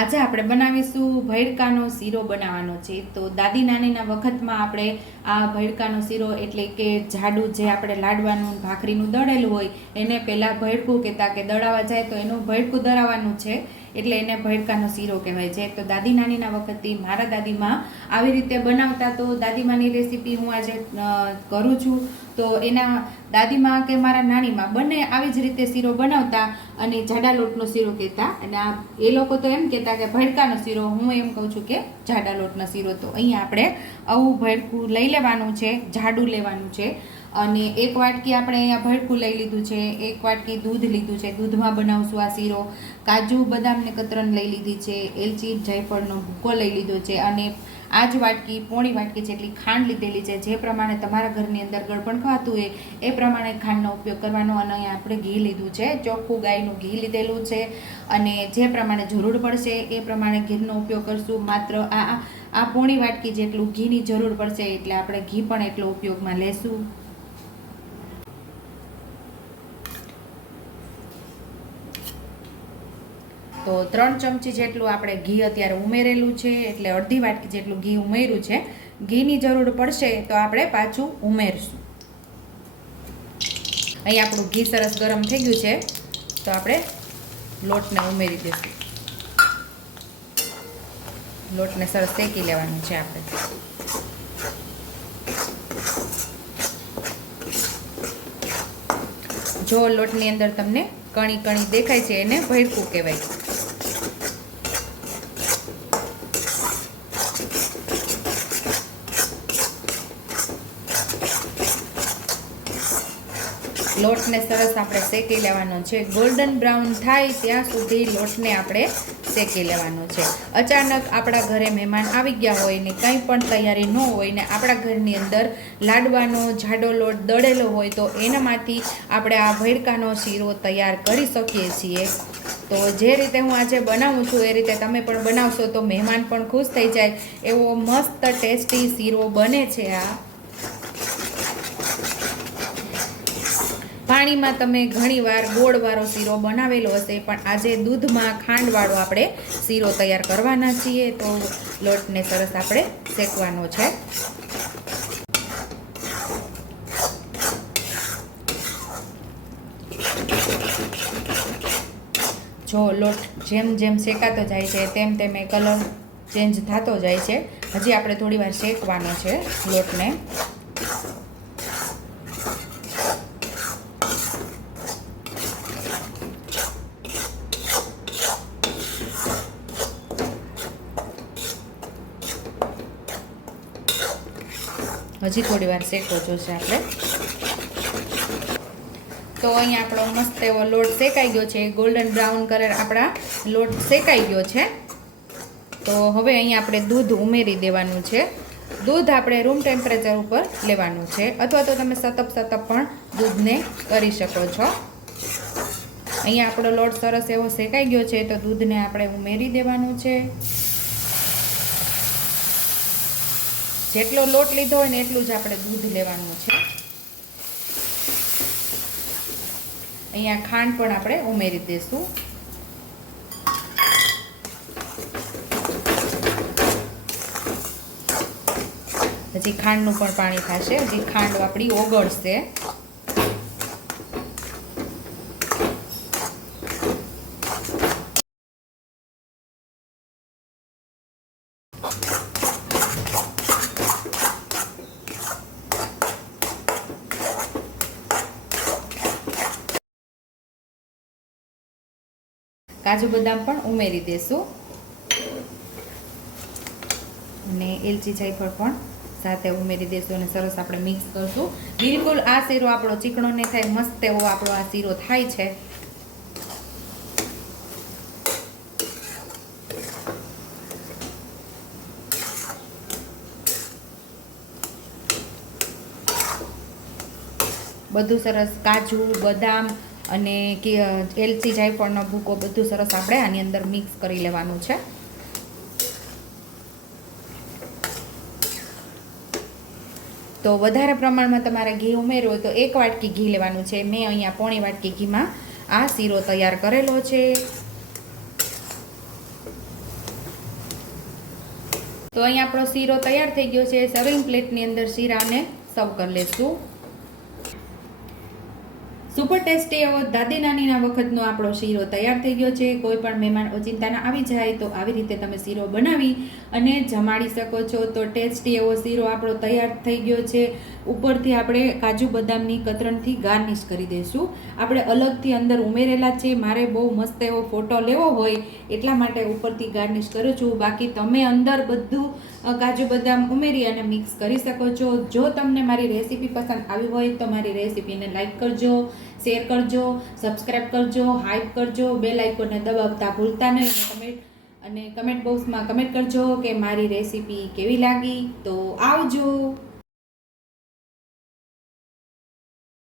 આજે આપણે બનાવીશું ભૈડકાનો શીરો બનાવવાનો છે. તો દાદી નાનીના વખતમાં આપણે આ ભૈડકાનો શીરો એટલે કે જાડું જે આપણે લાડવાનું ભાખરીનું દળેલું હોય એને પહેલાં ભૈડકું કહેતા, કે દળાવા જાય તો એનું ભૈડકું દળાવવાનું છે એટલે એને ભૈડકાનો શીરો કહેવાય છે. તો દાદી નાનીના વખતથી મારા દાદીમાં આવી રીતે બનાવતા. તો દાદીમાની રેસીપી હું આજે કરું છું. તો એના દાદીમાં કે મારા નાનીમાં બંને આવી જ રીતે શીરો બનાવતા અને જાડા લોટનો શીરો કહેતા. અને એ લોકો તો એમ કહેતા કે ભૈડકાનો શીરો, હું એમ કહું છું કે જાડા લોટનો શીરો. તો અહીંયા આપણે આવું ભૈડકું લઈ લેવાનું છે, જાડું લેવાનું છે. અને એક વાટકી આપણે અહીંયા ભૈડકું લઈ લીધું છે, એક વાટકી દૂધ લીધું છે, દૂધમાં બનાવશું આ શીરો. કાજુ બદામને કતરણ લઈ લીધી છે, એલચી જાયફળનો ભૂકો લઈ લીધો છે અને આ જ વાટકી પોણી વાટકી જેટલી ખાંડ લીધેલી છે. જે પ્રમાણે તમારા ઘરની અંદર ગળપણ ખાતું હોય એ પ્રમાણે ખાંડનો ઉપયોગ કરવાનો. અને અહીંયા આપણે ઘી લીધું છે, ચોખ્ખું ગાયનું ઘી લીધેલું છે અને જે પ્રમાણે જરૂર પડશે એ પ્રમાણે ઘીનો ઉપયોગ કરશું. માત્ર આ પોણી વાટકી જેટલું ઘીની જરૂર પડશે એટલે આપણે ઘી પણ એટલો ઉપયોગમાં લેશું. તો 3 ચમચી જેટલું આપણે ઘી અત્યારે ઉમેરેલું છે એટલે અડધી વાટકી જેટલું ઘી ઉમેર્યું છે. ઘીની જરૂર પડશે તો આપણે પાછું ઉમેરશું. અહીં આપણું ઘી સરસ ગરમ થઈ ગયું છે તો આપણે લોટને ઉમેરી દઈશું. લોટને સરસ શેકી લેવાનું છે આપણે. જો લોટની અંદર તમને કણી કણી દેખાય છે એને ભૈડકું કહેવાય. લોટને સરસ આપણે શેકી લેવાનો છે. ગોલ્ડન બ્રાઉન થાય ત્યાં સુધી લોટને આપણે શેકી લેવાનો છે. અચાનક આપણા ઘરે મહેમાન આવી ગયા હોય ને કંઈ પણ તૈયારી ન હોય ને આપણા ઘરની અંદર લાડવાનો જાડો લોટ દળેલો હોય તો એનામાંથી આપણે આ ભૈડકાનો શીરો તૈયાર કરી શકીએ છીએ. તો જે રીતે હું આજે બનાવું છું એ રીતે તમે પણ બનાવશો તો મહેમાન પણ ખુશ થઈ જાય એવો મસ્ત ટેસ્ટી શીરો બને છે. આ પાણીમાં તમે ઘણીવાર ગોળવાળો શીરો બનાવેલો હશે, પણ આજે દૂધમાં ખાંડવાળો આપણે શીરો તૈયાર કરવાના છીએ. તો લોટને સરસ આપણે શેકવાનો છે. જો લોટ જેમ જેમ શેકાતો જાય છે તેમ તેમ એ કલર ચેન્જ થતો જાય છે. હજી આપણે થોડી વાર શેકવાનો છે લોટને. હજી થોડી વાર શેકવો જોશે આપણે. તો અહીંયા આપણો મસ્ત એવો લોટ શેકાઈ ગયો છે. ગોલ્ડન બ્રાઉન કલર આપણા લોટ શેકાઈ ગયો છે. તો હવે અહીંયા આપણે દૂધ ઉમેરી દેવાનું છે. દૂધ આપણે રૂમ ટેમ્પરેચર ઉપર લેવાનું છે, અથવા તો તમે સતપ પણ દૂધને કરી શકો છો. અહીંયા આપણો લોટ સરસ એવો શેકાઈ ગયો છે તો દૂધને આપણે ઉમેરી દેવાનું છે. જેટલો લોટ લીધો હોય ને એટલું જ આપણે દૂધ લેવાનું છે. અહીંયા ખાંડ પણ આપણે ઉમેરી દઈશું. હજી ખાંડનું પણ પાણી થશે. હજી ખાંડ આપણી ઓગળશે. કાજુ બદામ પણ ઉમેરી દેશું અને એલચી જાયફળ પણ સાથે ઉમેરી દેશું અને સરસ આપણે મિક્સ કરશું. બિલકુલ આ શીરો આપણો ચીકણો ને થાય, મસ્ત એવો આપણો આ શીરો થાય છે. બધું સરસ કાજુ બદામ અને એલચી જાયફળનો ભૂકો બધું સરસ આપણે આની અંદર મિક્સ કરી લેવાનું છે. તો વધારે પ્રમાણમાં તમારે ઘી ઉમેરવું હોય તો 1 વાટકી ઘી લેવાનું છે. મેં અહીંયા પોણી વાટકી ઘીમાં આ શીરો તૈયાર કરેલો છે. તો અહીં આપણો શીરો તૈયાર થઈ ગયો છે. સર્વિંગ પ્લેટની અંદર શીરાને સર્વ કરી લેશું. સુપર ટેસ્ટી એવો દાદી નાનીના વખતનો આપણો શીરો તૈયાર થઈ ગયો છે. કોઈ પણ મહેમાન ઓચિંતાના આવી જાય તો આવી રીતે તમે શીરો બનાવી અને જમાડી શકો છો. તો ટેસ્ટી એવો શીરો આપણો તૈયાર થઈ ગયો છે. ઉપરથી આપણે કાજુ બદામની કતરણથી ગાર્નિશ કરી દઈશું. આપણે અલગથી અંદર ઉમેરેલા છે. મારે બહુ મસ્ત એવો ફોટો લેવો હોય એટલા માટે ઉપરથી ગાર્નિશ કરું છું. બાકી તમે અંદર બધું કાજુ બદામ ઉમેરી અને મિક્સ કરી શકો છો. જો તમને મારી રેસીપી પસંદ આવી હોય તો મારી રેસીપીને લાઈક કરજો, શેર કરજો, સબસ્ક્રાઈબ કરજો, હાઈપ કરજો, બેલ આઇકોનને દબાવતા ભૂલતા નહીં અને કમેન્ટ બોક્સમાં કમેન્ટ કરજો કે મારી રેસીપી કેવી લાગી. તો આવજો.